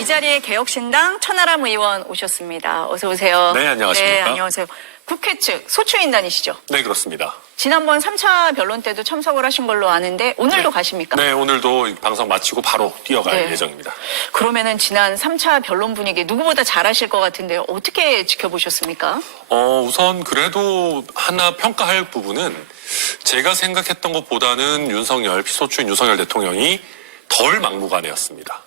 이 자리에 개혁신당 천하람 의원 오셨습니다. 어서 오세요. 네, 안녕하십니까. 네, 안녕하세요. 국회 측 소추인단이시죠? 네, 그렇습니다. 지난번 3차 변론 때도 참석을 하신 걸로 아는데 오늘도 가십니까? 네, 오늘도 방송 마치고 바로 뛰어갈 예정입니다. 그러면은 지난 3차 변론 분위기 누구보다 잘하실 것 같은데요. 어떻게 지켜보셨습니까? 우선 그래도 하나 평가할 부분은 제가 생각했던 것보다는 피소추인 윤석열 대통령이 덜 막무가내였습니다.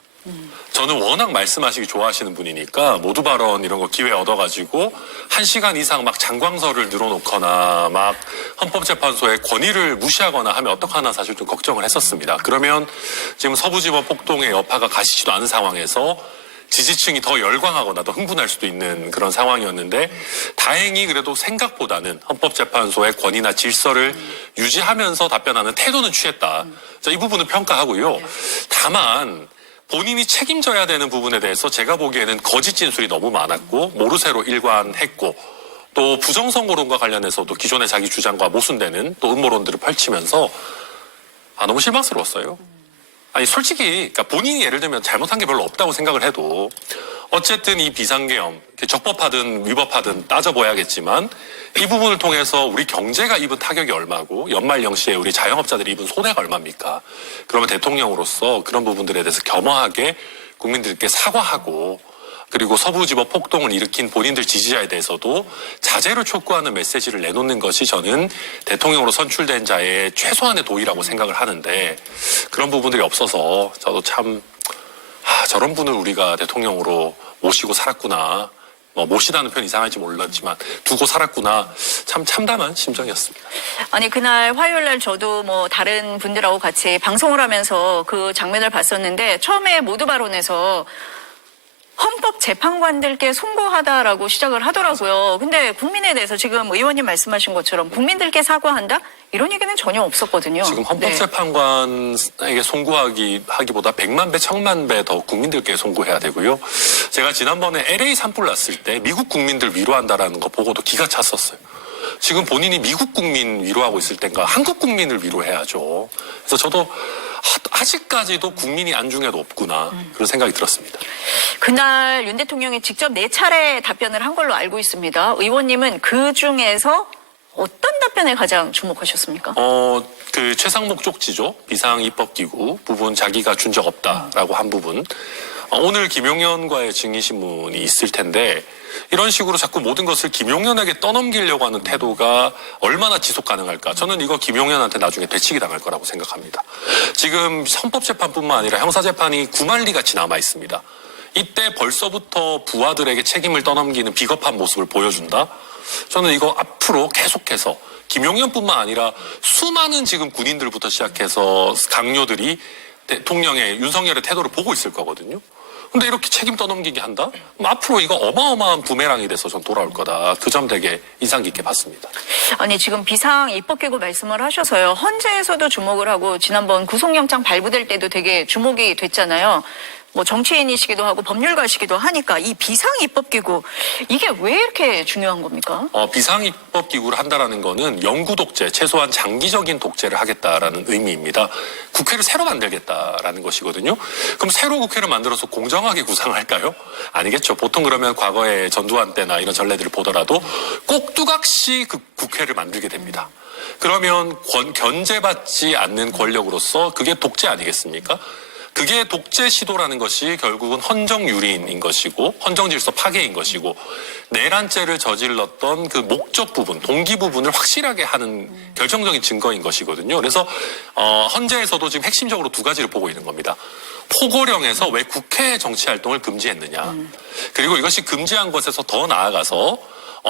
저는 워낙 말씀하시기 좋아하시는 분이니까 모두 발언 이런 거 기회 얻어가지고 1시간 이상 막 장광설을 늘어놓거나 막 헌법재판소의 권위를 무시하거나 하면 어떡하나 사실 좀 걱정을 했었습니다. 그러면 지금 서부지법 폭동의 여파가 가시지도 않은 상황에서 지지층이 더 열광하거나 더 흥분할 수도 있는 그런 상황이었는데 다행히 그래도 생각보다는 헌법재판소의 권위나 질서를 유지하면서 답변하는 태도는 취했다. 자, 이 부분은 평가하고요. 다만 본인이 책임져야 되는 부분에 대해서 제가 보기에는 거짓 진술이 너무 많았고 모르쇠로 일관했고 또 부정선거론과 관련해서도 기존의 자기 주장과 모순되는 또 음모론들을 펼치면서 너무 실망스러웠어요. 아니 솔직히 그러니까 본인이 예를 들면 잘못한 게 별로 없다고 생각을 해도 어쨌든 이 비상계엄 적법하든 위법하든 따져봐야겠지만 이 부분을 통해서 우리 경제가 입은 타격이 얼마고 연말연시에 우리 자영업자들이 입은 손해가 얼마입니까? 그러면 대통령으로서 그런 부분들에 대해서 겸허하게 국민들께 사과하고 그리고 서부지법 폭동을 일으킨 본인들 지지자에 대해서도 자제를 촉구하는 메시지를 내놓는 것이 저는 대통령으로 선출된 자의 최소한의 도의라고 생각을 하는데 그런 부분들이 없어서 저도 참 저런 분을 우리가 대통령으로 모시고 살았구나. 모시다는 표현 이상할지 몰랐지만 두고 살았구나. 참 참담한 심정이었습니다. 아니 그날 화요일 날 저도 다른 분들하고 같이 방송을 하면서 그 장면을 봤었는데 처음에 모두 발언에서 헌법재판관들께 송구하다라고 시작을 하더라고요. 근데 국민에 대해서 지금 의원님 말씀하신 것처럼 국민들께 사과한다? 이런 얘기는 전혀 없었거든요. 지금 헌법재판관에게 송구하기보다 100만 배, 1000만 배 더 국민들께 송구해야 되고요. 제가 지난번에 LA 산불 났을 때 미국 국민들 위로한다라는 거 보고도 기가 찼었어요. 지금 본인이 미국 국민 위로하고 있을 땐가 한국 국민을 위로해야죠. 그래서 저도 아직까지도 국민이 안중에도 없구나 그런 생각이 들었습니다. 그날 윤 대통령이 직접 4차례 답변을 한 걸로 알고 있습니다. 의원님은 그 중에서 어떤 답변에 가장 주목하셨습니까? 그 최상목 쪽지죠. 비상입법기구 부분 자기가 준 적 없다라고 한 부분. 오늘 김용현과의 증인신문이 있을 텐데 이런 식으로 자꾸 모든 것을 김용현에게 떠넘기려고 하는 태도가 얼마나 지속 가능할까? 저는 이거 김용현한테 나중에 되치기 당할 거라고 생각합니다. 지금 헌법재판뿐만 아니라 형사재판이 구만리 같이 남아 있습니다. 이때 벌써부터 부하들에게 책임을 떠넘기는 비겁한 모습을 보여준다? 저는 이거 앞으로 계속해서 김용현뿐만 아니라 수많은 지금 군인들부터 시작해서 강요들이 대통령의 윤석열의 태도를 보고 있을 거거든요. 근데 이렇게 책임 떠넘기게 한다? 그럼 앞으로 이거 어마어마한 부메랑이 돼서 전 돌아올 거다. 그 점 되게 인상 깊게 봤습니다. 아니 지금 비상입법기구 말씀을 하셔서요. 헌재에서도 주목을 하고 지난번 구속영장 발부될 때도 되게 주목이 됐잖아요. 정치인이시기도 하고 법률가시기도 하니까 이 비상입법기구 이게 왜 이렇게 중요한 겁니까? 비상입법기구를 한다라는 거는 영구 독재, 최소한 장기적인 독재를 하겠다라는 의미입니다. 국회를 새로 만들겠다라는 것이거든요. 그럼 새로 국회를 만들어서 공정하게 구상할까요? 아니겠죠. 보통 그러면 과거에 전두환 때나 이런 전례들을 보더라도 꼭두각시 그 국회를 만들게 됩니다. 그러면 견제받지 않는 권력으로서 그게 독재 아니겠습니까? 그게 독재 시도라는 것이 결국은 헌정유린인 것이고 헌정질서 파괴인 것이고 내란죄를 저질렀던 그 목적 부분, 동기 부분을 확실하게 하는 결정적인 증거인 것이거든요. 그래서 헌재에서도 지금 핵심적으로 두 가지를 보고 있는 겁니다. 포고령에서 왜 국회 정치활동을 금지했느냐. 그리고 이것이 금지한 것에서 더 나아가서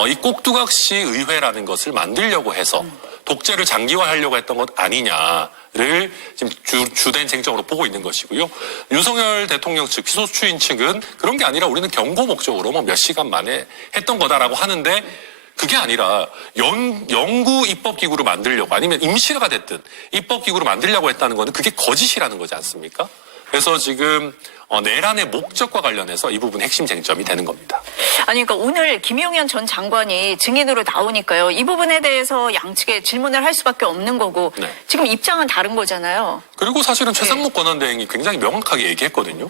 이 꼭두각시 의회라는 것을 만들려고 해서 독재를 장기화하려고 했던 것 아니냐를 지금 주된 쟁점으로 보고 있는 것이고요. 윤석열 대통령 측, 피소추인 측은 그런 게 아니라 우리는 경고 목적으로 몇 시간 만에 했던 거다라고 하는데 그게 아니라 영구 입법기구를 만들려고 아니면 임시가 됐든 입법기구를 만들려고 했다는 거는 그게 거짓이라는 거지 않습니까? 그래서 지금 내란의 목적과 관련해서 이 부분 핵심 쟁점이 되는 겁니다. 아니 그러니까 오늘 김용현 전 장관이 증인으로 나오니까요. 이 부분에 대해서 양측에 질문을 할 수밖에 없는 거고 지금 입장은 다른 거잖아요. 그리고 사실은 최상목 권한대행이 굉장히 명확하게 얘기했거든요.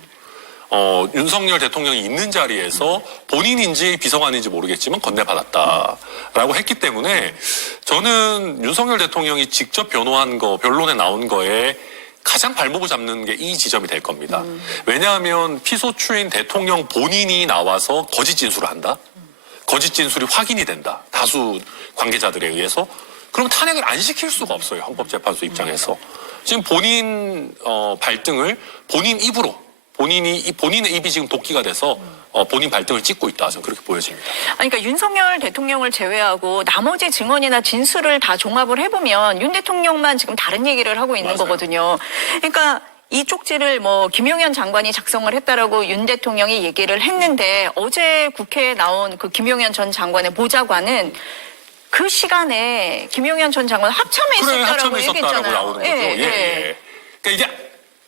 윤석열 대통령이 있는 자리에서 본인인지 비서관인지 모르겠지만 건네받았다라고 했기 때문에 저는 윤석열 대통령이 직접 변호한 거, 변론에 나온 거에 가장 발목을 잡는 게 이 지점이 될 겁니다. 왜냐하면 피소추인 대통령 본인이 나와서 거짓 진술을 한다. 거짓 진술이 확인이 된다. 다수 관계자들에 의해서. 그럼 탄핵을 안 시킬 수가 없어요. 헌법재판소 입장에서. 지금 본인 발등을 본인 입으로 본인의 입이 지금 도끼가 돼서 본인 발등을 찍고 있다. 저는 그렇게 보여집니다. 아니, 그러니까 윤석열 대통령을 제외하고 나머지 증언이나 진술을 다 종합을 해보면 윤 대통령만 지금 다른 얘기를 하고 있는 맞아요. 거거든요. 그러니까 이 쪽지를 뭐 김용현 장관이 작성을 했다라고 윤 대통령이 얘기를 했는데 어제 국회에 나온 그 김용현 전 장관의 보좌관은 그 시간에 김용현 전 장관 합참에 있었다라고 합참에 있었다라고 얘기했잖아요. 나오는 거죠. 예. 그러니까 이게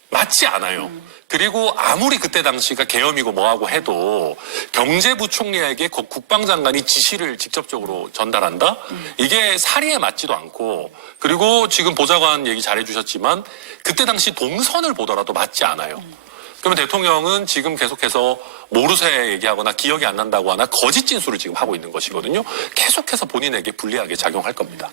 맞지 않아요. 그리고 아무리 그때 당시가 계엄이고 뭐하고 해도 경제부총리에게 국방장관이 지시를 직접적으로 전달한다? 이게 사리에 맞지도 않고, 그리고 지금 보좌관 얘기 잘해주셨지만 그때 당시 동선을 보더라도 맞지 않아요. 그러면 대통령은 지금 계속해서 모르쇠 얘기하거나 기억이 안 난다고 하나 거짓 진술을 지금 하고 있는 것이거든요. 계속해서 본인에게 불리하게 작용할 겁니다.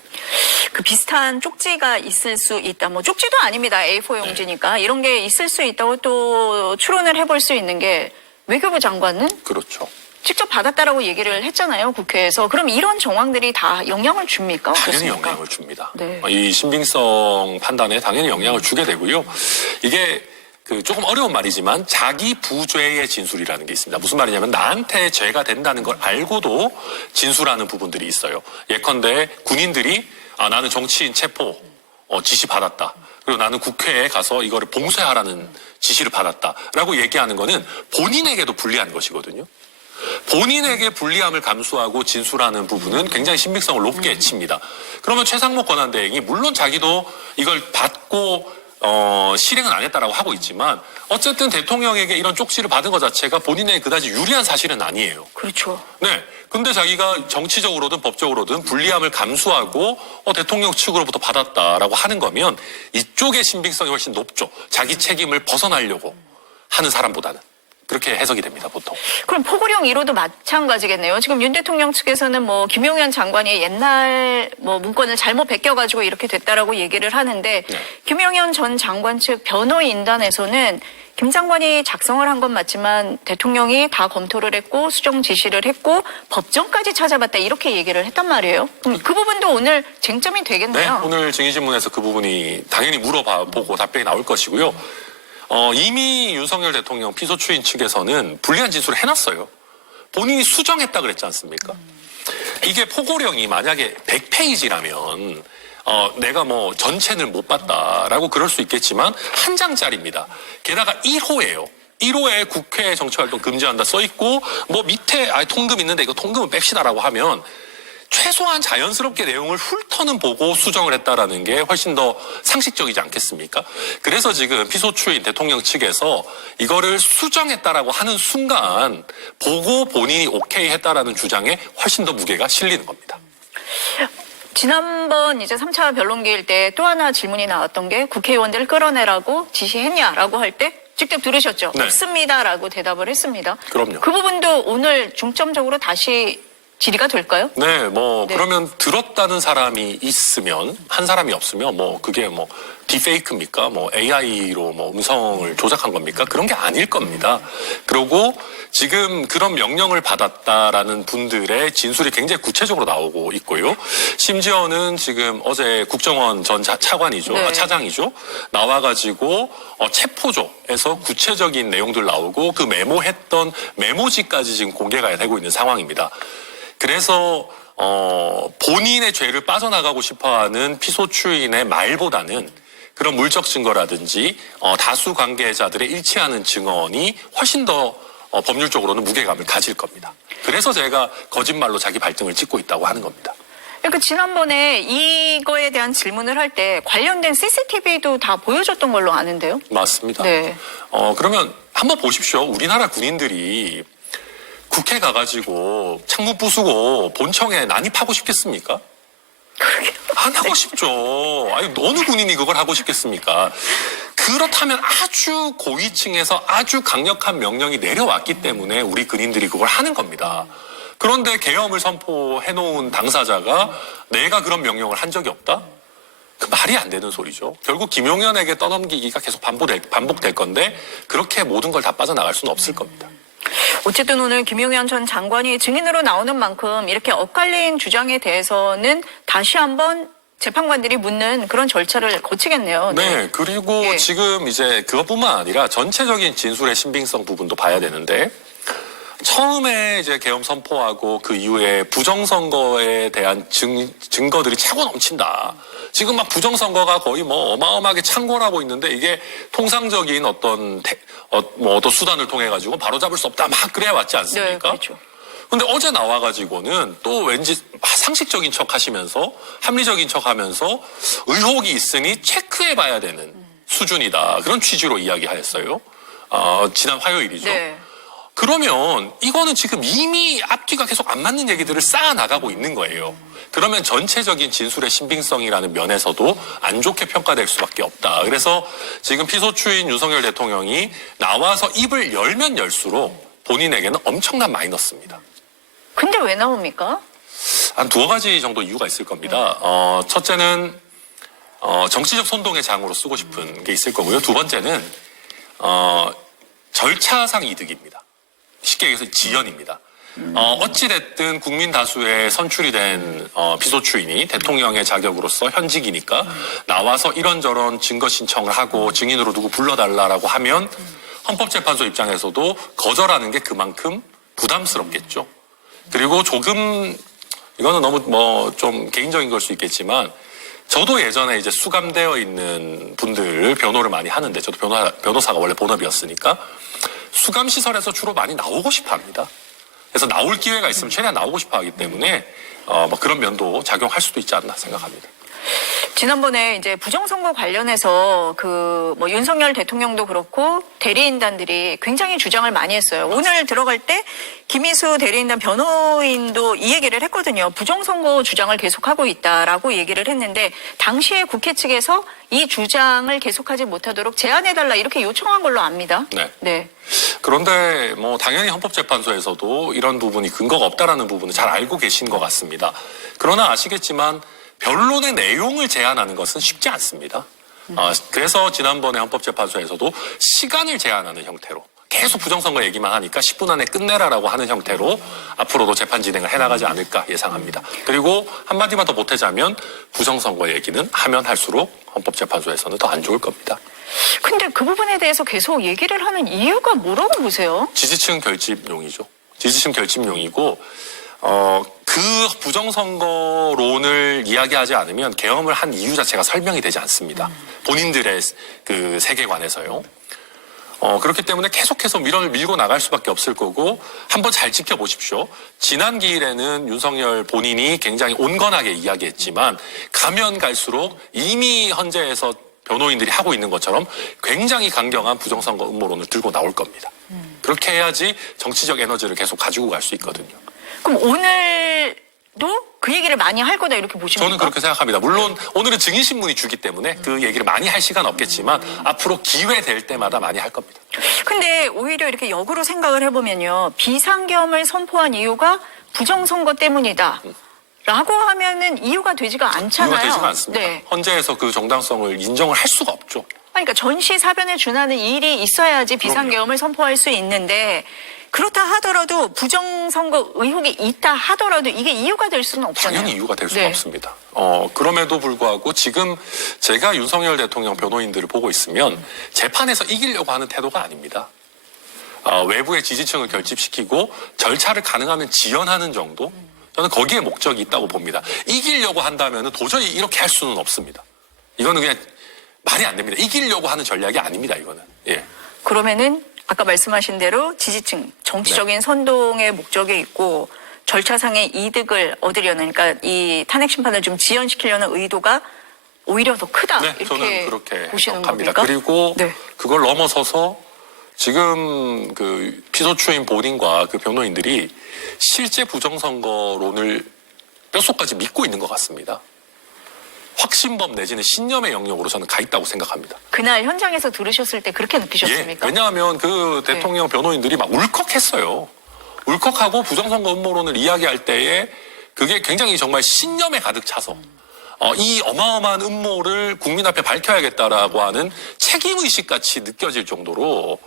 그 비슷한 쪽지가 있을 수 있다. 뭐 쪽지도 아닙니다. A4 용지니까. 이런 게 있을 수 있다고 또 추론을 해볼 수 있는 게 외교부 장관은 그렇죠. 직접 받았다라고 얘기를 했잖아요. 국회에서. 그럼 이런 정황들이 다 영향을 줍니까? 당연히 어떻습니까? 영향을 줍니다. 네. 이 신빙성 판단에 당연히 영향을 주게 되고요. 이게 조금 어려운 말이지만 자기 부죄의 진술이라는 게 있습니다. 무슨 말이냐면 나한테 죄가 된다는 걸 알고도 진술하는 부분들이 있어요. 예컨대 군인들이 나는 정치인 체포 지시 받았다. 그리고 나는 국회에 가서 이거를 봉쇄하라는 지시를 받았다라고 얘기하는 거는 본인에게도 불리한 것이거든요. 본인에게 불리함을 감수하고 진술하는 부분은 굉장히 신빙성을 높게 칩니다. 그러면 최상목 권한대행이 물론 자기도 이걸 받고 실행은 안 했다라고 하고 있지만 어쨌든 대통령에게 이런 쪽지를 받은 것 자체가 본인에게 그다지 유리한 사실은 아니에요. 그렇죠. 네. 근데 자기가 정치적으로든 법적으로든 불리함을 감수하고 대통령 측으로부터 받았다라고 하는 거면 이쪽의 신빙성이 훨씬 높죠. 자기 책임을 벗어나려고 하는 사람보다는. 그렇게 해석이 됩니다, 보통. 그럼 포고령 1호도 마찬가지겠네요. 지금 윤 대통령 측에서는 뭐 김용현 장관이 옛날 뭐 문건을 잘못 베껴가지고 이렇게 됐다라고 얘기를 하는데 네. 김용현 전 장관 측 변호인단에서는 김 장관이 작성을 한 건 맞지만 대통령이 다 검토를 했고 수정 지시를 했고 법정까지 찾아봤다 이렇게 얘기를 했단 말이에요. 그 부분도 오늘 쟁점이 네. 되겠네요. 오늘 증인신문에서 그 부분이 당연히 물어보고 답변이 나올 것이고요. 이미 윤석열 대통령 피소추인 측에서는 불리한 진술을 해놨어요. 본인이 수정했다 그랬지 않습니까? 이게 포고령이 만약에 100페이지라면 내가 뭐 전체는 못 봤다라고 그럴 수 있겠지만 한 장짜리입니다. 게다가 1호예요. 1호에 국회 정치활동 금지한다 써있고 뭐 밑에 통금 있는데 이거 통금은 뺍시다라고 하면 최소한 자연스럽게 내용을 훑어는 보고 수정을 했다라는 게 훨씬 더 상식적이지 않겠습니까? 그래서 지금 피소추인 대통령 측에서 이거를 수정했다라고 하는 순간 보고 본인이 오케이 했다라는 주장에 훨씬 더 무게가 실리는 겁니다. 지난번 이제 3차 변론기일 때 또 하나 질문이 나왔던 게 국회의원들을 끌어내라고 지시했냐라고 할 때 직접 들으셨죠? 네. 없습니다라고 대답을 했습니다. 그럼요. 그 부분도 오늘 중점적으로 다시 질의가 될까요? 네, 네. 그러면 들었다는 사람이 있으면, 한 사람이 없으면, 그게 딥페이크입니까? AI로 음성을 조작한 겁니까? 그런 게 아닐 겁니다. 그리고 지금 그런 명령을 받았다라는 분들의 진술이 굉장히 구체적으로 나오고 있고요. 심지어는 지금 어제 국정원 전 차관이죠. 네. 차장이죠. 나와가지고, 체포조에서 구체적인 내용들 나오고 그 메모했던 메모지까지 지금 공개가 되고 있는 상황입니다. 그래서 본인의 죄를 빠져나가고 싶어하는 피소추인의 말보다는 그런 물적 증거라든지 다수 관계자들의 일치하는 증언이 훨씬 더 법률적으로는 무게감을 가질 겁니다. 그래서 제가 거짓말로 자기 발등을 찍고 있다고 하는 겁니다. 그러니까 지난번에 이거에 대한 질문을 할 때 관련된 CCTV도 다 보여줬던 걸로 아는데요. 맞습니다. 네. 그러면 한번 보십시오. 우리나라 군인들이 국회 가가지고 창문 부수고 본청에 난입하고 싶겠습니까? 안 하고 싶죠. 아니, 어느 군인이 그걸 하고 싶겠습니까? 그렇다면 아주 고위층에서 아주 강력한 명령이 내려왔기 때문에 우리 군인들이 그걸 하는 겁니다. 그런데 계엄을 선포해놓은 당사자가 내가 그런 명령을 한 적이 없다? 그 말이 안 되는 소리죠. 결국 김용현에게 떠넘기기가 계속 반복될 건데 그렇게 모든 걸 다 빠져나갈 수는 없을 겁니다. 어쨌든 오늘 김용현 전 장관이 증인으로 나오는 만큼 이렇게 엇갈린 주장에 대해서는 다시 한번 재판관들이 묻는 그런 절차를 거치겠네요. 네, 그리고 예. 지금 이제 그것뿐만 아니라 전체적인 진술의 신빙성 부분도 봐야 되는데 처음에 이제 계엄 선포하고 그 이후에 부정선거에 대한 증거들이 차고 넘친다. 지금 막 부정선거가 거의 뭐 어마어마하게 창궐하고 있는데 이게 통상적인 어떤 수단을 통해 가지고 바로잡을 수 없다. 막 그래 왔지 네, 않습니까? 그렇죠. 근데 어제 나와가지고는 또 왠지 상식적인 척 하시면서 합리적인 척 하면서 의혹이 있으니 체크해봐야 되는 수준이다. 그런 취지로 이야기하였어요. 지난 화요일이죠. 네. 그러면 이거는 지금 이미 앞뒤가 계속 안 맞는 얘기들을 쌓아나가고 있는 거예요. 그러면 전체적인 진술의 신빙성이라는 면에서도 안 좋게 평가될 수밖에 없다. 그래서 지금 피소추인 윤석열 대통령이 나와서 입을 열면 열수록 본인에게는 엄청난 마이너스입니다. 근데 왜 나옵니까? 한 두어 가지 정도 이유가 있을 겁니다. 첫째는 정치적 선동의 장으로 쓰고 싶은 게 있을 거고요. 두 번째는 절차상 이득입니다. 쉽게 얘기해서 지연입니다. 어찌됐든 국민 다수에 선출이 된 비서추인이 대통령의 자격으로서 현직이니까 나와서 이런저런 증거 신청을 하고 증인으로 누구 불러달라고 하면 헌법재판소 입장에서도 거절하는 게 그만큼 부담스럽겠죠. 그리고 조금 이거는 너무 좀 개인적인 걸 수 있겠지만 저도 예전에 이제 수감되어 있는 분들 변호를 많이 하는데 저도 변호사가 원래 본업이었으니까 수감 시설에서 주로 많이 나오고 싶어 합니다. 그래서 나올 기회가 있으면 최대한 나오고 싶어 하기 때문에 그런 면도 작용할 수도 있지 않나 생각합니다. 지난번에 이제 부정선거 관련해서 윤석열 대통령도 그렇고 대리인단들이 굉장히 주장을 많이 했어요. 오늘 들어갈 때 김희수 대리인단 변호인도 이 얘기를 했거든요. 부정선거 주장을 계속하고 있다라고 얘기를 했는데 당시에 국회 측에서 이 주장을 계속하지 못하도록 제한해달라 이렇게 요청한 걸로 압니다. 네. 그런데 당연히 헌법재판소에서도 이런 부분이 근거가 없다라는 부분을 잘 알고 계신 것 같습니다. 그러나 아시겠지만 변론의 내용을 제한하는 것은 쉽지 않습니다. 그래서 지난번에 헌법재판소에서도 시간을 제한하는 형태로 계속 부정선거 얘기만 하니까 10분 안에 끝내라라고 하는 형태로 앞으로도 재판 진행을 해나가지 않을까 예상합니다. 그리고 한마디만 더 보태자면 부정선거 얘기는 하면 할수록 헌법재판소에서는 더 안 좋을 겁니다. 근데 그 부분에 대해서 계속 얘기를 하는 이유가 뭐라고 보세요? 지지층 결집용이죠. 지지층 결집용이고 그 부정선거론을 이야기하지 않으면 계엄을 한 이유 자체가 설명이 되지 않습니다. 본인들의 그 세계관에서요. 그렇기 때문에 계속해서 밀고 나갈 수밖에 없을 거고 한번 잘 지켜보십시오. 지난 기일에는 윤석열 본인이 굉장히 온건하게 이야기했지만 가면 갈수록 이미 헌재에서 변호인들이 하고 있는 것처럼 굉장히 강경한 부정선거 음모론을 들고 나올 겁니다. 그렇게 해야지 정치적 에너지를 계속 가지고 갈 수 있거든요. 그럼 오늘도 그 얘기를 많이 할 거다 이렇게 보십니까? 저는 그렇게 생각합니다. 물론 오늘은 증인신문이 주기 때문에 그 얘기를 많이 할 시간 없겠지만 앞으로 기회 될 때마다 많이 할 겁니다. 근데 오히려 이렇게 역으로 생각을 해보면요. 비상계엄을 선포한 이유가 부정선거 때문이다. 라고 하면은 이유가 되지가 않잖아요. 이유가 되지가 않습니다. 네. 헌재에서 그 정당성을 인정을 할 수가 없죠. 그러니까 전시사변에 준하는 일이 있어야지 비상계엄을 선포할 수 있는데 그렇다 하더라도 부정선거 의혹이 있다 하더라도 이게 이유가 될 수는 없잖아요. 당연히 이유가 될 수가 네. 없습니다. 그럼에도 불구하고 지금 제가 윤석열 대통령 변호인들을 보고 있으면 재판에서 이기려고 하는 태도가 아닙니다. 외부의 지지층을 결집시키고 절차를 가능하면 지연하는 정도? 저는 거기에 목적이 있다고 봅니다. 이기려고 한다면 도저히 이렇게 할 수는 없습니다. 이거는 그냥 말이 안 됩니다. 이기려고 하는 전략이 아닙니다. 이거는. 예. 그러면은 아까 말씀하신 대로 지지층, 정치적인 선동의 목적이 있고 절차상의 이득을 얻으려는, 그러니까 이 탄핵 심판을 좀 지연시키려는 의도가 오히려 더 크다. 네, 이렇게 저는 그렇게 보시는 생각합니다. 겁니까? 그리고 네. 그걸 넘어서서 지금 그 피소추인 본인과 그 변호인들이 실제 부정선거론을 뼛속까지 믿고 있는 것 같습니다. 확신범 내지는 신념의 영역으로 저는 가 있다고 생각합니다. 그날 현장에서 들으셨을 때 그렇게 느끼셨습니까? 예, 왜냐하면 그 대통령 변호인들이 막 울컥했어요. 울컥하고 부정선거 음모론을 이야기할 때에 그게 굉장히 정말 신념에 가득 차서 이 어마어마한 음모를 국민 앞에 밝혀야겠다라고 하는 책임의식 같이 느껴질 정도로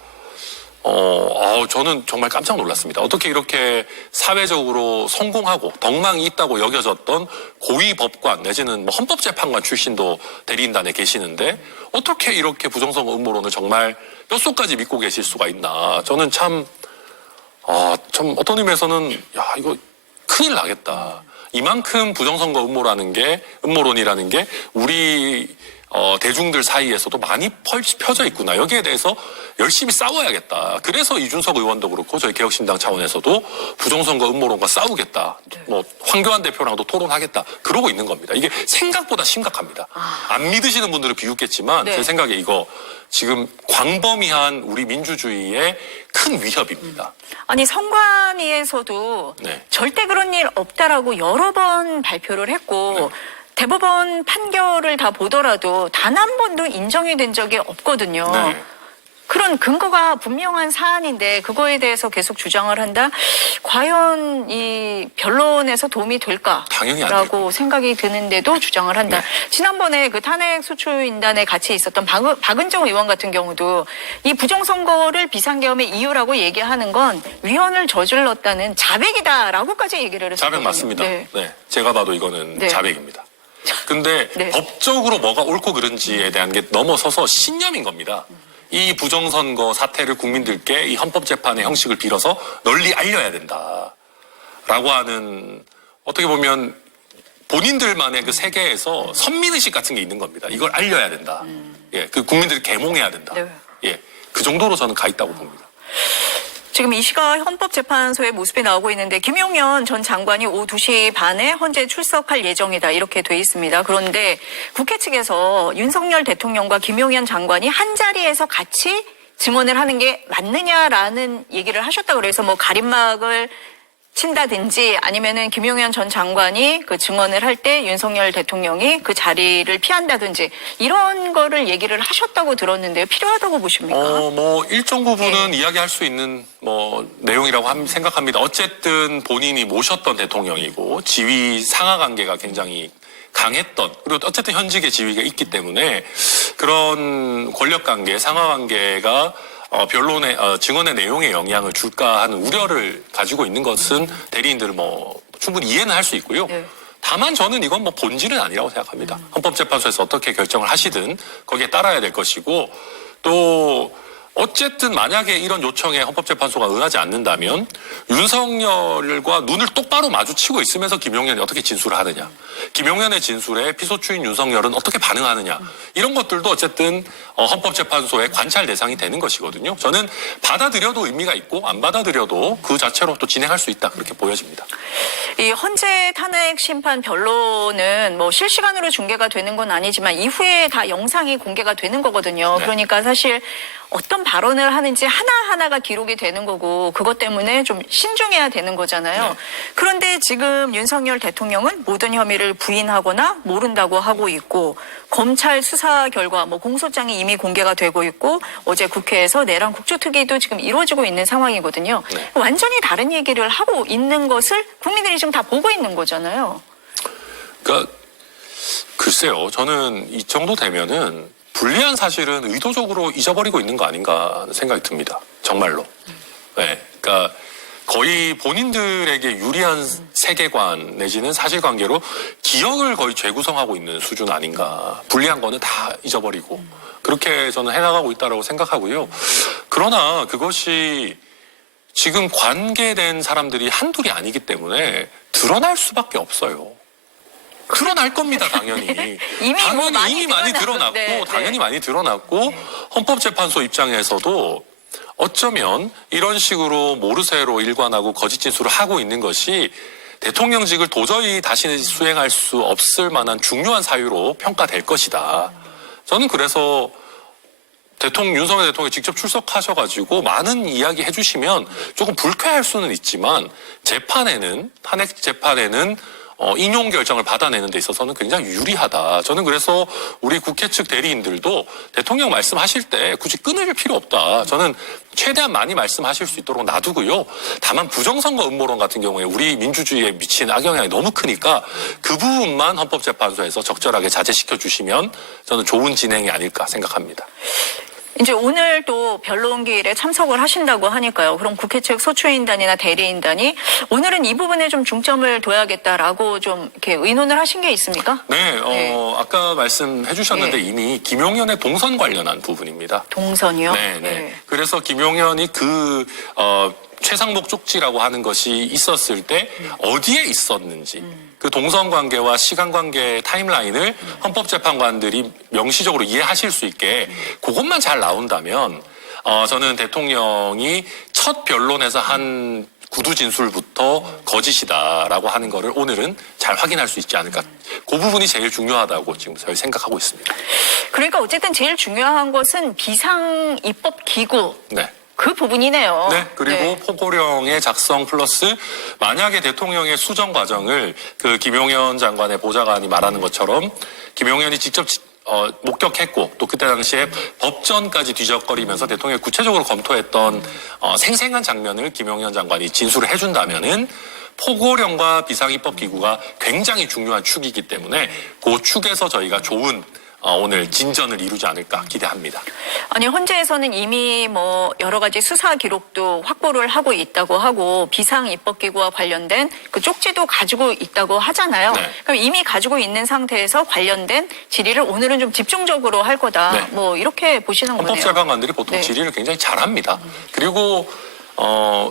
저는 정말 깜짝 놀랐습니다. 어떻게 이렇게 사회적으로 성공하고 덕망이 있다고 여겨졌던 고위 법관 내지는 뭐 헌법재판관 출신도 대리인단에 계시는데 어떻게 이렇게 부정선거 음모론을 정말 뼛속까지 믿고 계실 수가 있나. 저는 참 어떤 의미에서는 이거 큰일 나겠다. 이만큼 부정선거 음모론이라는 게 우리 대중들 사이에서도 많이 펴져 있구나. 여기에 대해서 열심히 싸워야겠다. 그래서 이준석 의원도 그렇고 저희 개혁신당 차원에서도 부정선거 음모론과 싸우겠다. 뭐 황교안 대표랑도 토론하겠다. 그러고 있는 겁니다. 이게 생각보다 심각합니다. 안 믿으시는 분들은 비웃겠지만 제 생각에 이거 지금 광범위한 우리 민주주의의 큰 위협입니다. 아니 선관위에서도 절대 그런 일 없다라고 여러 번 발표를 했고 대법원 판결을 다 보더라도 단 한 번도 인정이 된 적이 없거든요. 그런 근거가 분명한 사안인데 그거에 대해서 계속 주장을 한다. 과연 이 변론에서 도움이 될까라고 생각이 드는데도 주장을 한다. 지난번에 그 탄핵 소추인단에 같이 있었던 박은정 의원 같은 경우도 이 부정선거를 비상계엄의 이유라고 얘기하는 건 위헌을 저질렀다는 자백이다라고까지 얘기를 했어요. 자백 맞습니다. 제가 봐도 이거는 자백입니다. 근데 법적으로 뭐가 옳고 그른지에 대한 게 넘어서서 신념인 겁니다. 이 부정선거 사태를 국민들께 이 헌법재판의 형식을 빌어서 널리 알려야 된다라고 하는 어떻게 보면 본인들만의 그 세계에서 선민의식 같은 게 있는 겁니다. 이걸 알려야 된다. 그 국민들이 계몽해야 된다. 그 정도로 저는 가 있다고 봅니다. 지금 이 시각 헌법재판소의 모습이 나오고 있는데 김용현 전 장관이 오후 2시 반에 헌재 출석할 예정이다 이렇게 돼 있습니다. 그런데 국회 측에서 윤석열 대통령과 김용현 장관이 한 자리에서 같이 증언을 하는 게 맞느냐라는 얘기를 하셨다고 그래서 뭐 가림막을 친다든지 아니면은 김용현 전 장관이 그 증언을 할 때 윤석열 대통령이 그 자리를 피한다든지 이런 거를 얘기를 하셨다고 들었는데요. 필요하다고 보십니까? 뭐 일정 부분은 이야기할 수 있는 뭐 내용이라고 생각합니다. 어쨌든 본인이 모셨던 대통령이고 지위 상하 관계가 굉장히 강했던 그리고 어쨌든 현직의 지위가 있기 때문에 그런 권력 관계, 상하 관계가 변론의 증언의 내용에 영향을 줄까 하는 우려를 가지고 있는 것은 대리인들을 뭐 충분히 이해는 할 수 있고요. 다만 저는 이건 뭐 본질은 아니라고 생각합니다. 헌법재판소에서 어떻게 결정을 하시든 거기에 따라야 될 것이고 또 어쨌든 만약에 이런 요청에 헌법재판소가 응하지 않는다면 윤석열과 눈을 똑바로 마주치고 있으면서 김용현이 어떻게 진술을 하느냐, 김용현의 진술에 피소추인 윤석열은 어떻게 반응하느냐, 이런 것들도 어쨌든 헌법재판소의 관찰 대상이 되는 것이거든요. 저는 받아들여도 의미가 있고 안 받아들여도 그 자체로 또 진행할 수 있다, 그렇게 보여집니다. 이 헌재 탄핵 심판 변론은 뭐 실시간으로 중계가 되는 건 아니지만 이후에 다 영상이 공개가 되는 거거든요. 그러니까 사실 어떤 발언을 하는지 하나하나가 기록이 되는 거고 그것 때문에 좀 신중해야 되는 거잖아요. 그런데 지금 윤석열 대통령은 모든 혐의를 부인하거나 모른다고 하고 있고 검찰 수사 결과 뭐 공소장이 이미 공개가 되고 있고 어제 국회에서 내란 국조특위도 지금 이루어지고 있는 상황이거든요. 완전히 다른 얘기를 하고 있는 것을 국민들이 지금 다 보고 있는 거잖아요. 그러니까 글쎄요. 저는 이 정도 되면은 불리한 사실은 의도적으로 잊어버리고 있는 거 아닌가 하는 생각이 듭니다. 정말로. 그러니까 거의 본인들에게 유리한 세계관 내지는 사실관계로 기억을 거의 재구성하고 있는 수준 아닌가. 불리한 거는 다 잊어버리고 그렇게 저는 해나가고 있다고 생각하고요. 그러나 그것이 지금 관계된 사람들이 한둘이 아니기 때문에 드러날 수밖에 없어요. 드러날 겁니다, 당연히. 이미 많이 드러났고, 당연히 많이 드러났고, 헌법재판소 입장에서도 어쩌면 이런 식으로 모르쇠로 일관하고 거짓 진술을 하고 있는 것이 대통령직을 도저히 다시 수행할 수 없을 만한 중요한 사유로 평가될 것이다. 저는 그래서 윤석열 대통령이 직접 출석하셔가지고 많은 이야기 해주시면 조금 불쾌할 수는 있지만 탄핵 재판에는 인용 결정을 받아내는 데 있어서는 굉장히 유리하다. 저는 그래서 우리 국회 측 대리인들도 대통령 말씀하실 때 굳이 끊을 필요 없다. 저는 최대한 많이 말씀하실 수 있도록 놔두고요. 다만 부정선거 음모론 같은 경우에 우리 민주주의에 미친 악영향이 너무 크니까 그 부분만 헌법재판소에서 적절하게 자제시켜 주시면 저는 좋은 진행이 아닐까 생각합니다. 이제 오늘 또 변론기일에 참석을 하신다고 하니까요. 그럼 국회 측 소추인단이나 대리인단이 오늘은 이 부분에 좀 중점을 둬야겠다라고 좀 이렇게 의논을 하신 게 있습니까? 네, 아까 말씀해 주셨는데 네. 이미 김용현의 동선 관련한 부분입니다. 동선이요? 네, 네. 그래서 김용현이 최상목 쪽지라고 하는 것이 있었을 때 어디에 있었는지 그 동선 관계와 시간 관계 타임라인을 헌법재판관들이 명시적으로 이해하실 수 있게 그것만 잘 나온다면 저는 대통령이 첫 변론에서 한 구두 진술부터 거짓이다라고 하는 거를 오늘은 잘 확인할 수 있지 않을까. 그 부분이 제일 중요하다고 지금 저희 생각하고 있습니다. 그러니까 어쨌든 제일 중요한 것은 비상입법기구. 네. 그 부분이네요. 네, 그리고 포고령의 작성 플러스 만약에 대통령의 수정 과정을 그 김용현 장관의 보좌관이 말하는 것처럼 김용현이 직접 목격했고 또 그때 당시에 법전까지 뒤적거리면서 대통령이 구체적으로 검토했던 생생한 장면을 김용현 장관이 진술을 해준다면은 포고령과 비상입법기구가 굉장히 중요한 축이기 때문에 그 축에서 저희가 좋은 오늘 진전을 이루지 않을까 기대합니다. 아니 헌재에서는 이미 뭐 여러 가지 수사 기록도 확보를 하고 있다고 하고 비상입법기구와 관련된 그 쪽지도 가지고 있다고 하잖아요. 네. 그럼 이미 가지고 있는 상태에서 관련된 질의를 오늘은 좀 집중적으로 할 거다. 네. 뭐 이렇게 보시는 거네요. 헌법재판관들이 보통 네. 질의를 굉장히 잘합니다. 그리고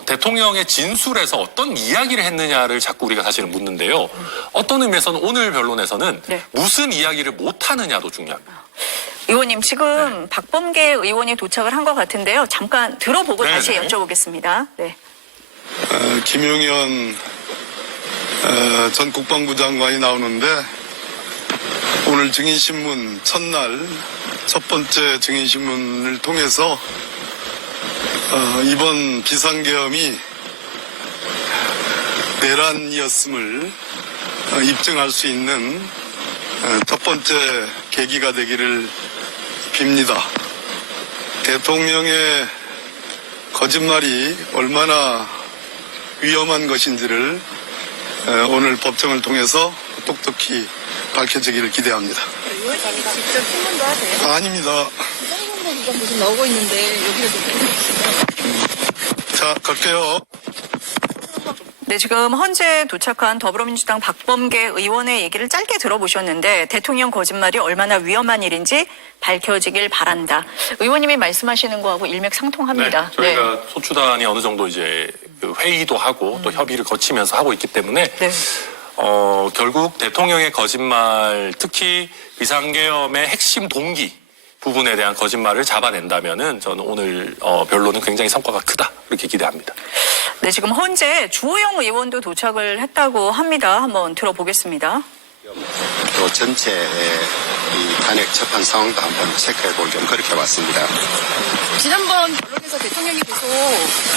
대통령의 진술에서 어떤 이야기를 했느냐를 자꾸 우리가 사실은 묻는데요. 어떤 의미에서는 오늘 변론에서는 네. 무슨 이야기를 못하느냐도 중요합니다. 의원님 지금 박범계 의원이 도착을 한 것 같은데요. 잠깐 들어보고 네네. 다시 여쭤보겠습니다. 네. 김용현 전 국방부 장관이 나오는데 오늘 증인신문 첫날 첫 번째 증인신문을 통해서 이번 비상계엄이 내란이었음을 입증할 수 있는 첫 번째 계기가 되기를 빕니다. 대통령의 거짓말이 얼마나 위험한 것인지를 오늘 법정을 통해서 똑똑히 밝혀지기를 기대합니다. 의원님이 직접 신문도 하세요? 아닙니다. 부정선거가 무슨 나오고 있는데 여기에서 자, 갈게요. 네, 지금 헌재에 도착한 더불어민주당 박범계 의원의 얘기를 짧게 들어보셨는데 대통령 거짓말이 얼마나 위험한 일인지 밝혀지길 바란다. 의원님이 말씀하시는 거하고 일맥상통합니다. 네, 저희가 소추단이 어느 정도 이제 그 회의도 하고 또 협의를 거치면서 하고 있기 때문에 네. 결국 대통령의 거짓말, 특히 비상계엄의 핵심 동기 부분에 대한 거짓말을 잡아낸다면은 저는 오늘 변론은 굉장히 성과가 크다 그렇게 기대합니다. 네, 지금 헌재 주호영 의원도 도착을 했다고 합니다. 한번 들어보겠습니다. 또 전체의 이 탄핵 chấp 한 상황도 한번 체크해 볼 겸 그렇게 왔습니다. 지난번 변론에서 대통령이 계속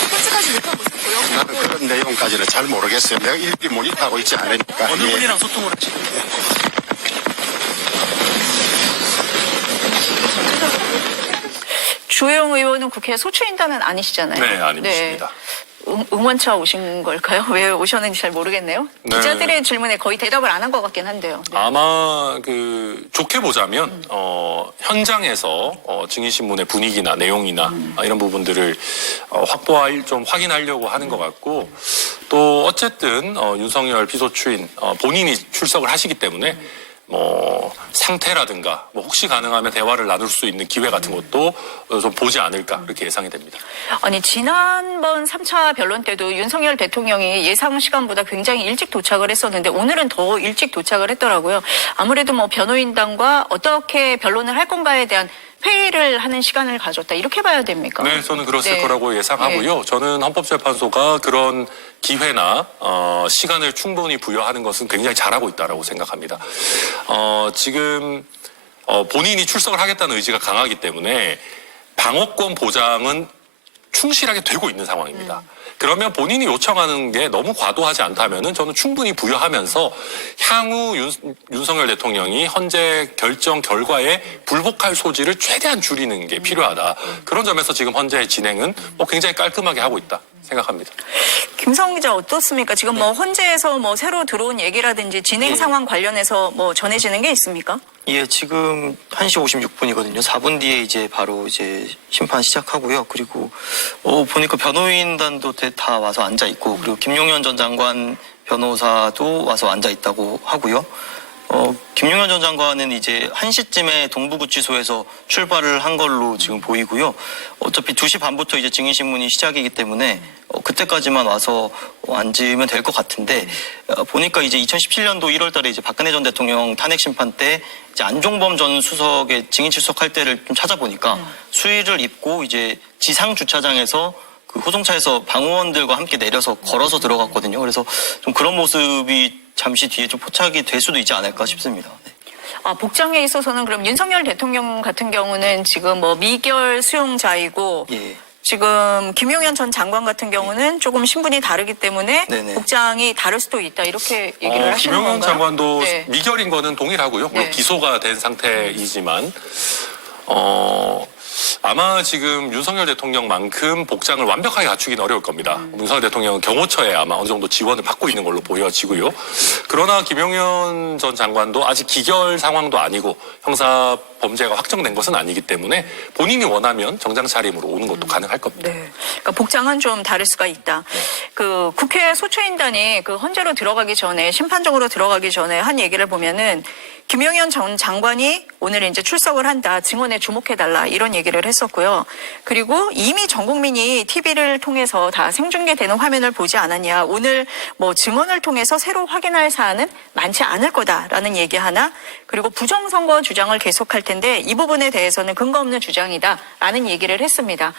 솔직하지 못한 모습 나는 보였고 그런 내용까지는 잘 모르겠어요. 내가 일일이 모니터하고 있지 않으니까. 어느 예. 분이랑 소통을 하시고 주호영 의원은 국회 소추인단은 아니시잖아요. 네, 아닙니다. 응원차 오신 걸까요? 왜 오셨는지 잘 모르겠네요. 네. 기자들의 질문에 거의 대답을 안 한 것 같긴 한데요. 네. 아마 좋게 보자면 현장에서 증인신문의 분위기나 내용이나 이런 부분들을 좀 확인하려고 하는 것 같고 또 어쨌든 윤석열 비서추인 본인이 출석을 하시기 때문에 뭐 상태라든가 뭐 혹시 가능하면 대화를 나눌 수 있는 기회 같은 것도 좀 보지 않을까 그렇게 예상이 됩니다. 아니 지난번 3차 변론 때도 윤석열 대통령이 예상 시간보다 굉장히 일찍 도착을 했었는데 오늘은 더 일찍 도착을 했더라고요. 아무래도 뭐 변호인단과 어떻게 변론을 할 건가에 대한 회의를 하는 시간을 가졌다 이렇게 봐야 됩니까? 네, 저는 그랬을 네. 거라고 예상하고요. 저는 헌법재판소가 그런 기회나 시간을 충분히 부여하는 것은 굉장히 잘하고 있다라고 생각합니다. 지금 본인이 출석을 하겠다는 의지가 강하기 때문에 방어권 보장은 충실하게 되고 있는 상황입니다. 그러면 본인이 요청하는 게 너무 과도하지 않다면은 저는 충분히 부여하면서 향후 윤석열 대통령이 헌재 결정 결과에 불복할 소지를 최대한 줄이는 게 필요하다. 그런 점에서 지금 헌재 진행은 뭐 굉장히 깔끔하게 하고 있다 생각합니다. 김성훈 기자 어떻습니까? 지금 뭐 헌재에서 뭐 새로 들어온 얘기라든지 진행 상황 관련해서 뭐 전해지는 게 있습니까? 예, 지금 1시 56분이거든요. 4분 뒤에 이제 바로 이제 심판 시작하고요. 그리고 보니까 변호인단도 다 와서 앉아 있고, 그리고 김용현 전 장관 변호사도 와서 앉아 있다고 하고요. 김용현 전 장관은 이제 1시쯤에 동부구치소에서 출발을 한 걸로 지금 보이고요. 어차피 2시 반부터 이제 증인신문이 시작이기 때문에 그때까지만 와서 앉으면 될 것 같은데, 보니까 이제 2017년도 1월 달에 이제 박근혜 전 대통령 탄핵 심판 때 이제 안종범 전 수석의 증인 출석할 때를 좀 찾아보니까 수의를 입고 이제 지상 주차장에서 그 호송차에서 방호원들과 함께 내려서 걸어서 들어갔거든요. 그래서 좀 그런 모습이 잠시 뒤에 좀 포착이 될 수도 있지 않을까 싶습니다. 네. 아, 복장에 있어서는 그럼 윤석열 대통령 같은 경우는 지금 뭐 미결 수용자이고 예. 지금 김용현 전 장관 같은 경우는 조금 신분이 다르기 때문에 네네. 복장이 다를 수도 있다 이렇게 얘기를 하시는 건가요? 김용현 장관도 네. 미결인 거는 동일하고요. 물론 네. 기소가 된 상태이지만 아마 지금 윤석열 대통령만큼 복장을 완벽하게 갖추기는 어려울 겁니다. 윤석열 대통령은 경호처에 아마 어느 정도 지원을 받고 있는 걸로 보여지고요. 그러나 김용현 전 장관도 아직 기결 상황도 아니고 형사 범죄가 확정된 것은 아니기 때문에 본인이 원하면 정장 차림으로 오는 것도 가능할 겁니다. 네. 그러니까 복장은 좀 다를 수가 있다. 그 국회 소추인단이 그 헌재로 들어가기 전에 심판정으로 들어가기 전에 한 얘기를 보면은 김용현 전 장관이 오늘 이제 출석을 한다. 증언에 주목해달라. 이런 얘기를 했었고요. 그리고 이미 전 국민이 TV를 통해서 다 생중계되는 화면을 보지 않았냐. 오늘 뭐 증언을 통해서 새로 확인할 사안은 많지 않을 거다라는 얘기 하나. 그리고 부정선거 주장을 계속할 텐데 이 부분에 대해서는 근거 없는 주장이다라는 얘기를 했습니다.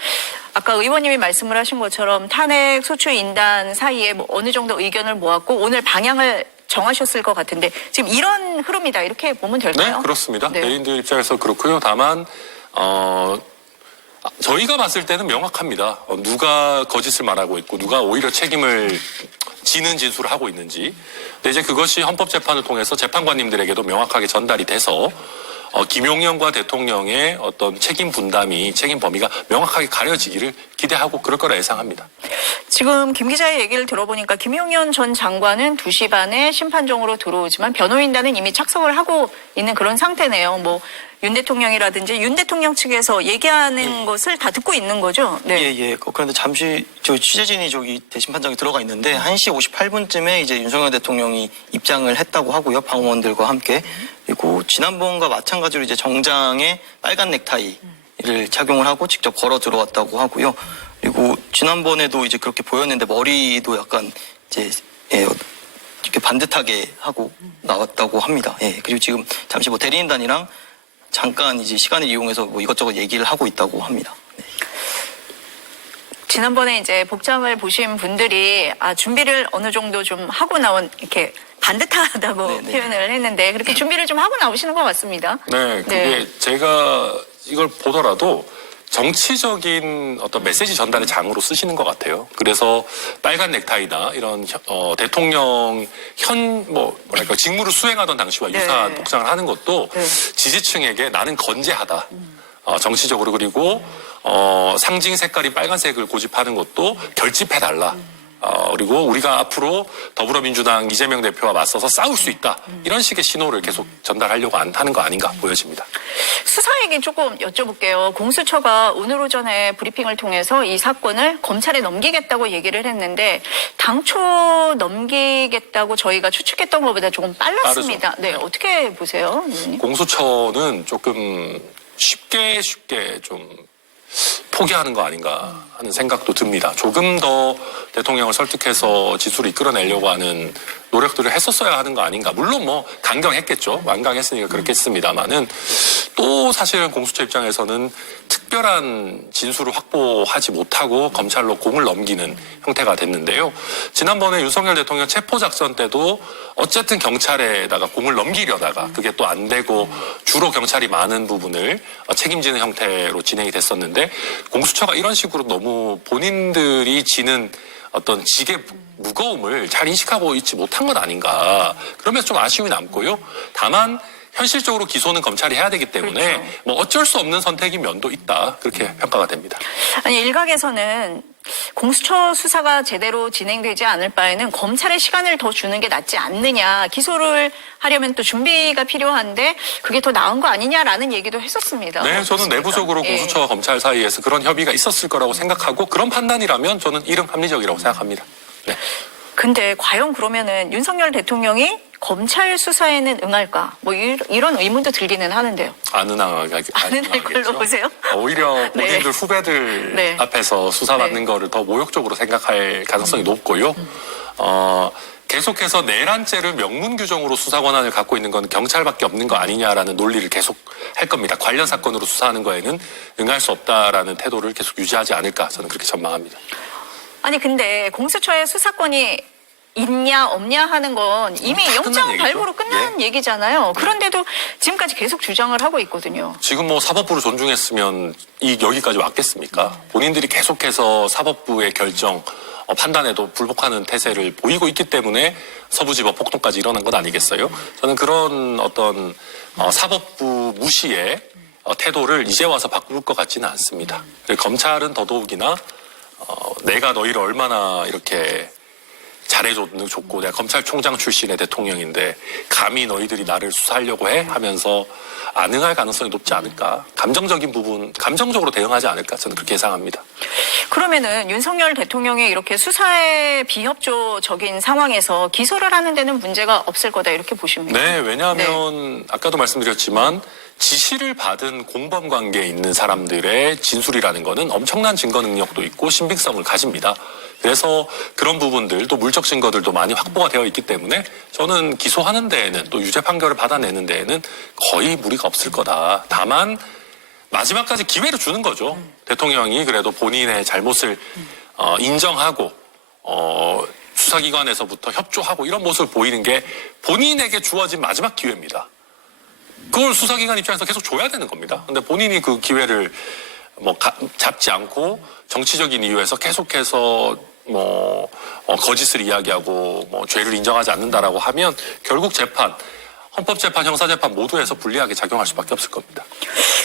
아까 의원님이 말씀을 하신 것처럼 탄핵 소추인단 사이에 뭐 어느 정도 의견을 모았고 오늘 방향을 정하셨을 것 같은데 지금 이런 흐름이다 이렇게 보면 될까요? 네, 그렇습니다. 네. 대리인들 입장에서 그렇고요. 다만 저희가 봤을 때는 명확합니다. 누가 거짓을 말하고 있고 누가 오히려 책임을 지는 진술을 하고 있는지. 근데 이제 그것이 헌법재판을 통해서 재판관님들에게도 명확하게 전달이 돼서 김용현과 대통령의 어떤 책임 분담이 책임 범위가 명확하게 가려지기를 기대하고 그럴 거라 예상합니다. 지금 김 기자의 얘기를 들어보니까 김용현 전 장관은 2시 반에 심판정으로 들어오지만 변호인단은 이미 착석을 하고 있는 그런 상태네요. 뭐 윤 대통령이라든지 윤 대통령 측에서 얘기하는 것을 다 듣고 있는 거죠? 네. 예. 그런데 잠시 저 취재진이 저기 대심판정에 들어가 있는데 1시 58분쯤에 이제 윤석열 대통령이 입장을 했다고 하고요. 방호원들과 함께. 그리고 지난번과 마찬가지로 이제 정장에 빨간 넥타이를 착용을 하고 직접 걸어 들어왔다고 하고요. 그리고 지난번에도 이제 그렇게 보였는데 머리도 약간 이제 이렇게 반듯하게 하고 나왔다고 합니다. 예. 그리고 지금 잠시 뭐 대리인단이랑 잠깐 이제 시간을 이용해서 뭐 이것저것 얘기를 하고 있다고 합니다. 네. 지난번에 이제 복장을 보신 분들이 준비를 어느 정도 좀 하고 나온 이렇게 반듯하다고 네네. 표현을 했는데 그렇게 준비를 좀 하고 나오시는 것 같습니다. 네, 그게 제가 이걸 보더라도 정치적인 어떤 메시지 전달의 장으로 쓰시는 것 같아요. 그래서 빨간 넥타이나 이런 대통령 뭐랄까 직무를 수행하던 당시와 네. 유사한 복장을 하는 것도 네. 지지층에게 나는 건재하다. 정치적으로 그리고 상징 색깔인 빨간색을 고집하는 것도 결집해달라. 그리고 우리가 앞으로 더불어민주당 이재명 대표와 맞서서 싸울 수 있다. 이런 식의 신호를 계속 전달하려고 하는 거 아닌가 보여집니다. 수사 얘기 조금 여쭤볼게요. 공수처가 오늘 오전에 브리핑을 통해서 이 사건을 검찰에 넘기겠다고 얘기를 했는데 당초 넘기겠다고 저희가 추측했던 것보다 조금 빨랐습니다. 네, 어떻게 보세요? 의원님? 공수처는 조금 쉽게 좀 포기하는 거 아닌가 하는 생각도 듭니다. 조금 더 대통령을 설득해서 지수를 이끌어내려고 하는 노력들을 했었어야 하는 거 아닌가. 물론 뭐 강경했겠죠. 완강했으니까 그렇겠습니다만은 또 사실은 공수처 입장에서는 특별한 진술을 확보하지 못하고 검찰로 공을 넘기는 형태가 됐는데요. 지난번에 윤석열 대통령 체포작전 때도 어쨌든 경찰에다가 공을 넘기려다가 그게 또 안 되고 주로 경찰이 많은 부분을 책임지는 형태로 진행이 됐었는데 공수처가 이런 식으로 너무 본인들이 지는 어떤 직의 무거움을 잘 인식하고 있지 못한 것 아닌가. 그러면 좀 아쉬움이 남고요. 다만 현실적으로 기소는 검찰이 해야 되기 때문에 그렇죠. 뭐 어쩔 수 없는 선택인 면도 있다. 그렇게 평가가 됩니다. 아니 일각에서는 공수처 수사가 제대로 진행되지 않을 바에는 검찰에 시간을 더 주는 게 낫지 않느냐. 기소를 하려면 또 준비가 필요한데 그게 더 나은 거 아니냐라는 얘기도 했었습니다. 네, 저는 어떻습니까? 내부적으로 예. 공수처와 검찰 사이에서 그런 협의가 있었을 거라고 생각하고 그런 판단이라면 저는 이름 합리적이라고 생각합니다. 네. 근데 과연 그러면은 윤석열 대통령이 검찰 수사에는 응할까? 뭐 이런 의문도 들기는 하는데요. 안 응하겠죠. 안 응할 걸로 보세요? 오히려 네. 본인들 후배들 네. 앞에서 수사받는 네. 거를 더 모욕적으로 생각할 가능성이 높고요. 계속해서 내란죄를 명문 규정으로 수사 권한을 갖고 있는 건 경찰밖에 없는 거 아니냐라는 논리를 계속 할 겁니다. 관련 사건으로 수사하는 거에는 응할 수 없다라는 태도를 계속 유지하지 않을까 저는 그렇게 전망합니다. 아니 근데 공수처의 수사권이 있냐 없냐 하는 건 이미 다 영장 끝난 얘기죠. 발부로 끝난 얘기잖아요. 그런데도 지금까지 계속 주장을 하고 있거든요. 지금 뭐 사법부를 존중했으면 여기까지 왔겠습니까? 본인들이 계속해서 사법부의 결정, 판단에도 불복하는 태세를 보이고 있기 때문에 서부지법 폭동까지 일어난 것 아니겠어요? 저는 그런 어떤 사법부 무시의 태도를 이제 와서 바꿀 것 같지는 않습니다. 검찰은 더더욱이나 내가 너희를 얼마나 이렇게 잘해줬고 내가 검찰총장 출신의 대통령인데 감히 너희들이 나를 수사하려고 해? 하면서 안 응할 가능성이 높지 않을까. 감정적인 부분, 감정적으로 대응하지 않을까 저는 그렇게 예상합니다. 그러면은 윤석열 대통령이 이렇게 수사에 비협조적인 상황에서 기소를 하는 데는 문제가 없을 거다 이렇게 보십니까? 네, 왜냐하면 아까도 말씀드렸지만 지시를 받은 공범 관계에 있는 사람들의 진술이라는 거는 엄청난 증거 능력도 있고 신빙성을 가집니다. 그래서 그런 부분들 또 물적 증거들도 많이 확보가 되어 있기 때문에 저는 기소하는 데에는 또 유죄 판결을 받아내는 데에는 거의 무리가 없을 거다. 다만 마지막까지 기회를 주는 거죠. 대통령이 그래도 본인의 잘못을 인정하고 수사기관에서부터 협조하고 이런 모습을 보이는 게 본인에게 주어진 마지막 기회입니다. 그걸 수사기관 입장에서 계속 줘야 되는 겁니다. 근데 본인이 그 기회를 잡지 않고 정치적인 이유에서 계속해서 거짓을 이야기하고 죄를 인정하지 않는다라고 하면 결국 재판, 헌법재판, 형사재판 모두에서 불리하게 작용할 수밖에 없을 겁니다.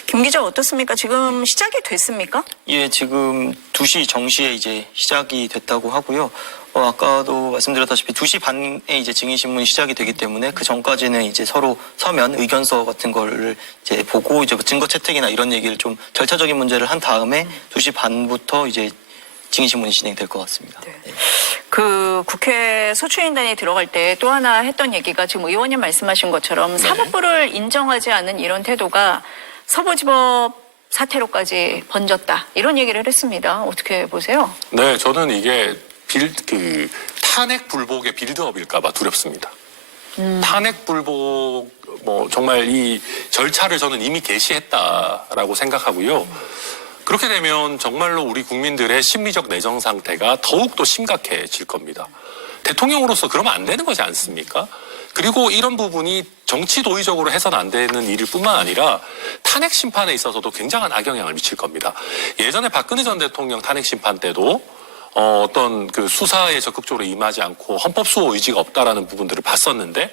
김 기자 어떻습니까? 지금 시작이 됐습니까? 예, 지금 2시 정시에 이제 시작이 됐다고 하고요. 아까도 말씀드렸다시피 2시 반에 이제 증인신문이 시작이 되기 때문에 그 전까지는 이제 서로 서면 의견서 같은 거를 이제 보고 이제 증거 채택이나 이런 얘기를 좀 절차적인 문제를 한 다음에 2시 반부터 이제 증인신문이 진행될 것 같습니다. 네. 네. 그 국회 소추인단이 들어갈 때 또 하나 했던 얘기가 지금 의원님 말씀하신 것처럼 사법부를 인정하지 않는 이런 태도가 서부지법 사태로까지 번졌다. 이런 얘기를 했습니다. 어떻게 보세요? 네, 저는 이게 탄핵 불복의 빌드업일까봐 두렵습니다. 탄핵 불복, 정말 이 절차를 저는 이미 개시했다라고 생각하고요. 그렇게 되면 정말로 우리 국민들의 심리적 내정 상태가 더욱더 심각해질 겁니다. 대통령으로서 그러면 안 되는 거지 않습니까? 그리고 이런 부분이 정치 도의적으로 해서는 안 되는 일일 뿐만 아니라 탄핵 심판에 있어서도 굉장한 악영향을 미칠 겁니다. 예전에 박근혜 전 대통령 탄핵 심판 때도 어떤 그 수사에 적극적으로 임하지 않고 헌법 수호 의지가 없다라는 부분들을 봤었는데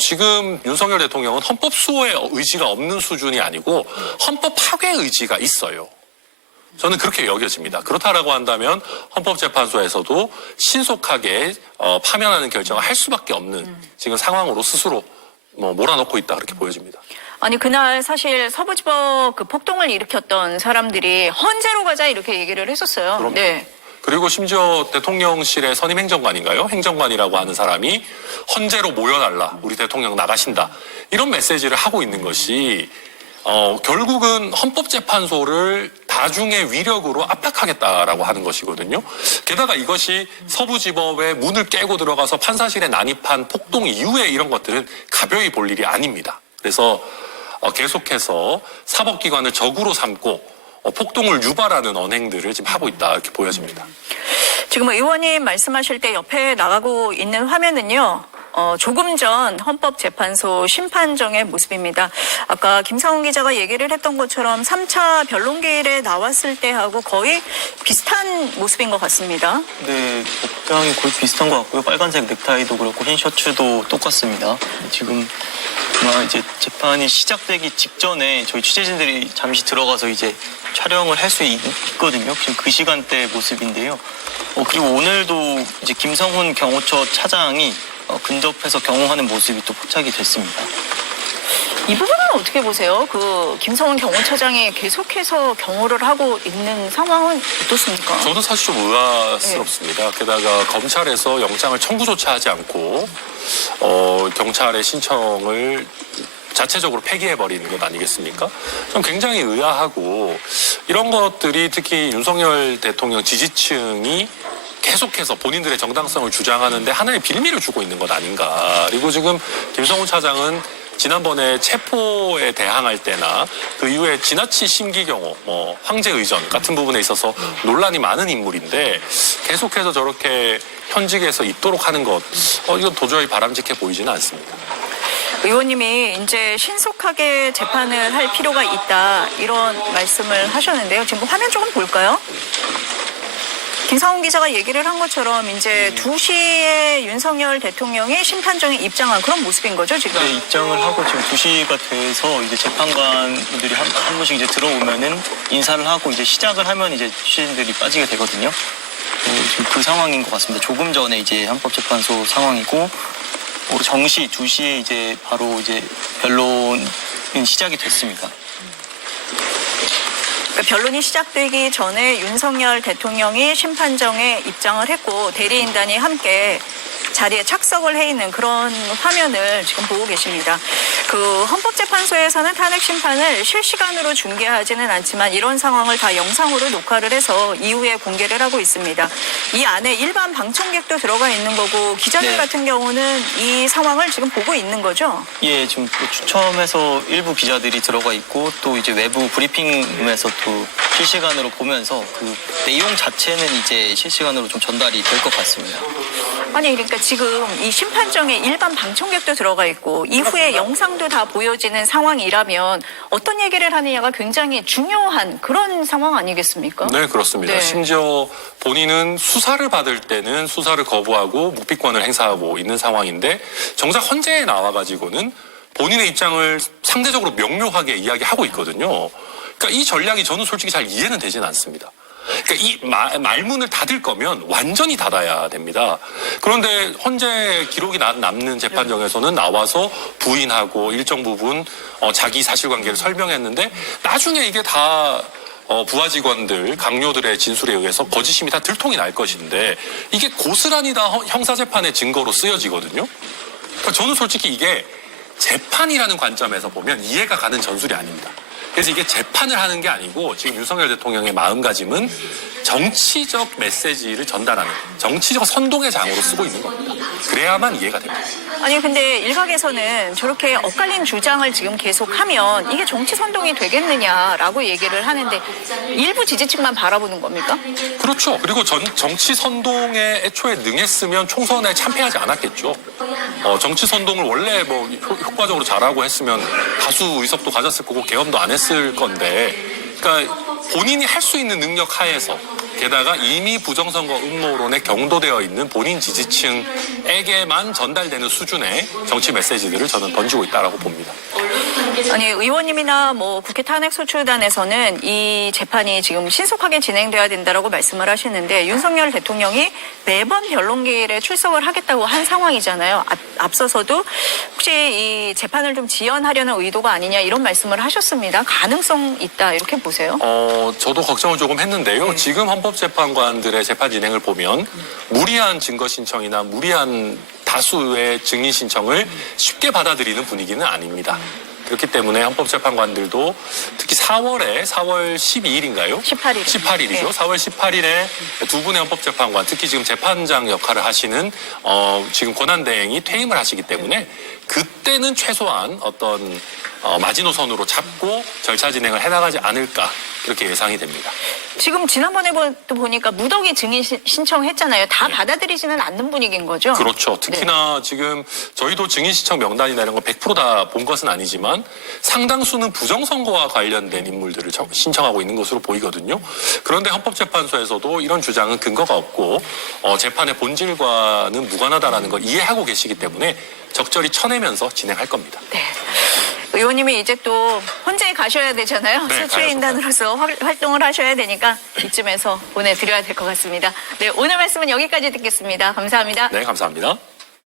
지금 윤석열 대통령은 헌법 수호의 의지가 없는 수준이 아니고 헌법 파괴 의지가 있어요. 저는 그렇게 여겨집니다. 그렇다라고 한다면 헌법재판소에서도 신속하게 파면하는 결정을 할 수밖에 없는 지금 상황으로 스스로 몰아넣고 있다 그렇게 보여집니다. 아니 그날 사실 서부지법 그 폭동을 일으켰던 사람들이 헌재로 가자 이렇게 얘기를 했었어요. 그럼요. 네. 그리고 심지어 대통령실의 선임 행정관인가요? 행정관이라고 하는 사람이 헌재로 모여달라. 우리 대통령 나가신다. 이런 메시지를 하고 있는 것이 결국은 헌법재판소를 다중의 위력으로 압박하겠다라고 하는 것이거든요. 게다가 이것이 서부지법의 문을 깨고 들어가서 판사실에 난입한 폭동 이후에 이런 것들은 가벼이 볼 일이 아닙니다. 그래서 계속해서 사법기관을 적으로 삼고 폭동을 유발하는 언행들을 지금 하고 있다 이렇게 보여집니다. 지금 의원님 말씀하실 때 옆에 나가고 있는 화면은요. 조금 전 헌법재판소 심판정의 모습입니다. 아까 김상훈 기자가 얘기를 했던 것처럼 3차 변론기일에 나왔을 때하고 거의 비슷한 모습인 것 같습니다. 네, 복장이 거의 비슷한 것 같고요. 빨간색 넥타이도 그렇고 흰 셔츠도 똑같습니다. 지금 아마 이제 재판이 시작되기 직전에 저희 취재진들이 잠시 들어가서 이제 촬영을 할 수 있거든요. 지금 그 시간대 모습인데요. 그리고 오늘도 이제 김성훈 경호처 차장이 근접해서 경호하는 모습이 또 포착이 됐습니다. 이 부분은 어떻게 보세요? 그 김성훈 경호처장이 계속해서 경호를 하고 있는 상황은 어떻습니까? 저는 사실 좀 의아스럽습니다. 게다가 검찰에서 영장을 청구조차 하지 않고 경찰의 신청을 자체적으로 폐기해버리는 것 아니겠습니까? 좀 굉장히 의아하고 이런 것들이 특히 윤석열 대통령 지지층이 계속해서 본인들의 정당성을 주장하는데 하나의 빌미를 주고 있는 것 아닌가. 그리고 지금 김성훈 차장은 지난번에 체포에 대항할 때나 그 이후에 지나치 심기 경호, 황제 의전 같은 부분에 있어서 논란이 많은 인물인데 계속해서 저렇게 현직에서 있도록 하는 것, 이건 도저히 바람직해 보이지는 않습니다. 의원님이 이제 신속하게 재판을 할 필요가 있다 이런 말씀을 하셨는데요. 지금 화면 조금 볼까요? 김상훈 기자가 얘기를 한 것처럼 이제 2시에 윤석열 대통령이 심판정에 입장한 그런 모습인 거죠, 지금? 네, 입장을 하고 지금 2시가 돼서 이제 재판관들이 한 분씩 이제 들어오면은 인사를 하고 이제 시작을 하면 이제 취재진들이 빠지게 되거든요. 지금 그 상황인 것 같습니다. 조금 전에 이제 헌법재판소 상황이고 정시 2시에 이제 바로 이제 변론이 시작이 됐습니다. 그러니까 변론이 시작되기 전에 윤석열 대통령이 심판정에 입장을 했고 대리인단이 함께 자리에 착석을 해 있는 그런 화면을 지금 보고 계십니다. 그 헌법재판소에서는 탄핵 심판을 실시간으로 중계하지는 않지만 이런 상황을 다 영상으로 녹화를 해서 이후에 공개를 하고 있습니다. 이 안에 일반 방청객도 들어가 있는 거고 기자들 네. 같은 경우는 이 상황을 지금 보고 있는 거죠? 예, 지금 또 추첨해서 일부 기자들이 들어가 있고 또 이제 외부 브리핑룸에서 또 실시간으로 보면서 그 내용 자체는 이제 실시간으로 좀 전달이 될 것 같습니다. 아니 그러니까 지금 이 심판정에 일반 방청객도 들어가 있고 이후에 영상도 다 보여지는 상황이라면 어떤 얘기를 하느냐가 굉장히 중요한 그런 상황 아니겠습니까? 네, 그렇습니다. 네. 심지어 본인은 수사를 받을 때는 수사를 거부하고 묵비권을 행사하고 있는 상황인데 정작 헌재에 나와가지고는 본인의 입장을 상대적으로 명료하게 이야기하고 있거든요. 그러니까 이 전략이 저는 솔직히 잘 이해는 되지는 않습니다. 그러니까 이 말문을 닫을 거면 완전히 닫아야 됩니다. 그런데 헌재 기록이 남는 재판정에서는 나와서 부인하고 일정 부분 자기 사실관계를 설명했는데 나중에 이게 다 부하 직원들, 강요들의 진술에 의해서 거짓임이 다 들통이 날 것인데 이게 고스란히 다 형사재판의 증거로 쓰여지거든요. 그러니까 저는 솔직히 이게 재판이라는 관점에서 보면 이해가 가는 전술이 아닙니다. 그래서 이게 재판을 하는 게 아니고 지금 윤석열 대통령의 마음가짐은 정치적 메시지를 전달하는 정치적 선동의 장으로 쓰고 있는 겁니다. 그래야만 이해가 됩니다. 아니 근데 일각에서는 저렇게 엇갈린 주장을 지금 계속하면 이게 정치 선동이 되겠느냐라고 얘기를 하는데 일부 지지층만 바라보는 겁니까? 그렇죠. 그리고 정치 선동에 애초에 능했으면 총선에 참패하지 않았겠죠. 정치 선동을 원래 뭐 효과적으로 잘하고 했으면 다수 의석도 가졌을 거고 계엄도 안 했을 건데, 그러니까 본인이 할 수 있는 능력 하에서 게다가 이미 부정선거 음모론에 경도되어 있는 본인 지지층에게만 전달되는 수준의 정치 메시지들을 저는 던지고 있다라고 봅니다. 아니 의원님이나 뭐 국회 탄핵소추단에서는 이 재판이 지금 신속하게 진행돼야 된다라고 말씀을 하시는데 윤석열 대통령이 매번 변론기일에 출석을 하겠다고 한 상황이잖아요. 앞서서도 혹시 이 재판을 좀 지연하려는 의도가 아니냐 이런 말씀을 하셨습니다. 가능성 있다 이렇게 보세요? 저도 걱정을 조금 했는데요. 지금 헌법재판관들의 재판 진행을 보면 무리한 증거 신청이나 무리한 다수의 증인 신청을 쉽게 받아들이는 분위기는 아닙니다. 그렇기 때문에 헌법재판관들도 특히 4월 12일인가요? 18일. 18일이죠. 네. 4월 18일에 두 분의 헌법재판관, 특히 지금 재판장 역할을 하시는 지금 권한대행이 퇴임을 하시기 때문에 그때는 최소한 어떤 마지노선으로 잡고 절차 진행을 해나가지 않을까 그렇게 예상이 됩니다. 지금 지난번에 보니까 무더기 증인 신청했잖아요. 다 받아들이지는 않는 분위기인 거죠? 그렇죠. 특히나 지금 저희도 증인 신청 명단이나 이런 거 100% 다 본 것은 아니지만 상당수는 부정선거와 관련된 인물들을 신청하고 있는 것으로 보이거든요. 그런데 헌법재판소에서도 이런 주장은 근거가 없고 재판의 본질과는 무관하다라는 걸 이해하고 계시기 때문에 적절히 쳐내면서 진행할 겁니다. 네. 의원님이 이제 또 혼자에 가셔야 되잖아요. 네, 소추인단으로서 활동을 하셔야 되니까 이쯤에서 보내드려야 될 것 같습니다. 네, 오늘 말씀은 여기까지 듣겠습니다. 감사합니다. 네, 감사합니다.